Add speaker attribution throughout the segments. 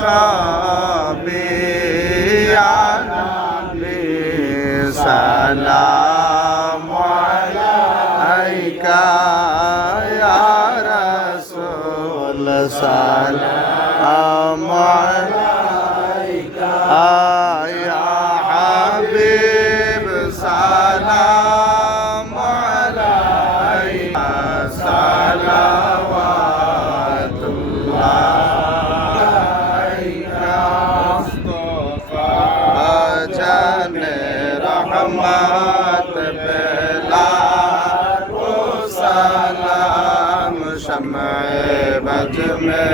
Speaker 1: সাবে আনাবে সালাম আলাইকা ইয়া রাসূল সালাম আলাইকা। রহমত পেলা কো সালাম শমে বজ মে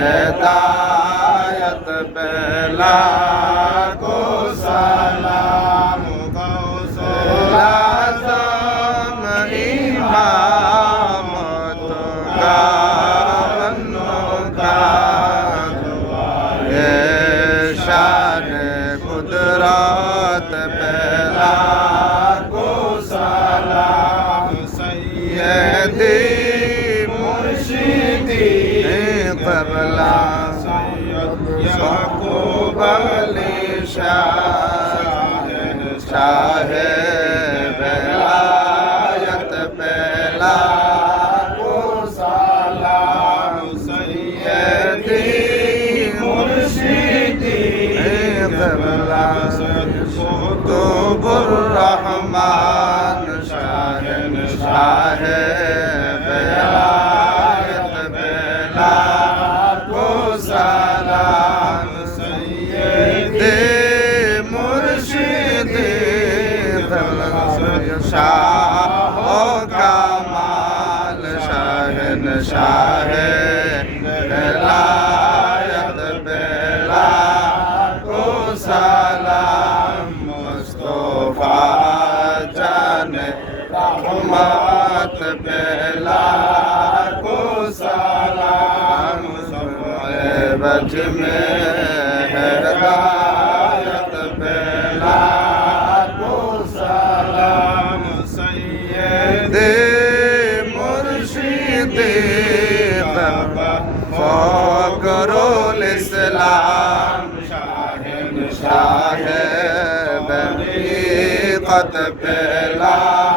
Speaker 1: হেদায়ত পেলা কো कुदरत पहला को सलाम सैयदी मुर्शिदी कबला याकूब अली शाह शाह كذب الأسد قطب الرحمن شاهن شاهن بيات بلا وسلام سيدي مرشدي ذل شاه كمال شاهن شاهن रहमत बेला को सलाम बज में हिदायत बेला को सलाम सैयदे मुर्शिदे फकरुल इस्लाम शाहिन शाह बरीकत बेला को